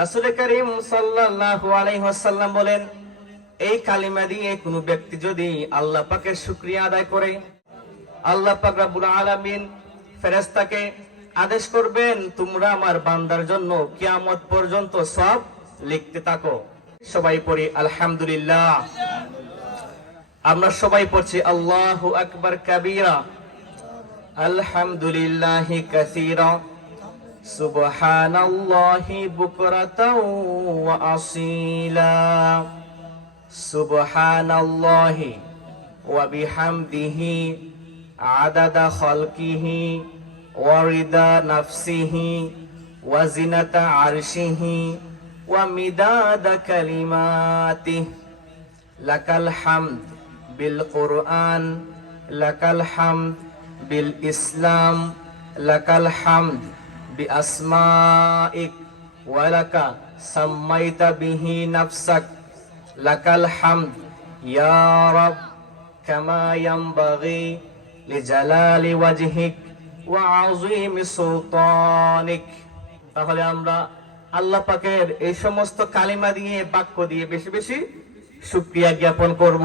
রাসূল করিম সাল্লাল্লাহু আলাইহি ওয়াসাল্লাম বলেন, এই কালিমা দিয়ে কোনো ব্যক্তি যদি আল্লাহ পাকের শুকরিয়া আদায় করে, আল্লাহ পাক রব্বুল আলামিন ফেরেশতাকে আদেশ করবেন, তোমরা আমার বান্দার জন্য কিয়ামত পর্যন্ত সব লিখতে থাকো। সবাই পড়ি আলহামদুলিল্লাহ। আমরা সবাই পড়ছি আল্লাহু আকবার কাবীরা, আলহামদুলিল্লাহি কাসীরা, সুবহানাল্লাহি বুকরাতাও ওয়া আসীলা, সুবহানাল্লাহি ওয়া বিহামদিহি আদাদা খালকিহি ওয়া রিদা নাফসিহি ওয়া জিনাতা আরশিহি ওয়া মিদাদা কালিমাতিহি। লাকাল হামদ বিল কুরআন, লাকাল হামদ বিল ইসলাম, লাকাল হামদ বি আসমাইক ওয়া লাকা সাম্মাইতা বিহি নাফসাক, লাকাল হামদ ইয়া রাব কামা ইয়ানবাগি লিজালালি ওয়াজহিক ওয়া আযীমি সুলতানিক। তাহলে আমরা আল্লাহ পাকের এই সমস্ত কালিমা দিয়ে, বাক্য দিয়ে বেশি বেশি শুকরিয়া জ্ঞাপন করব।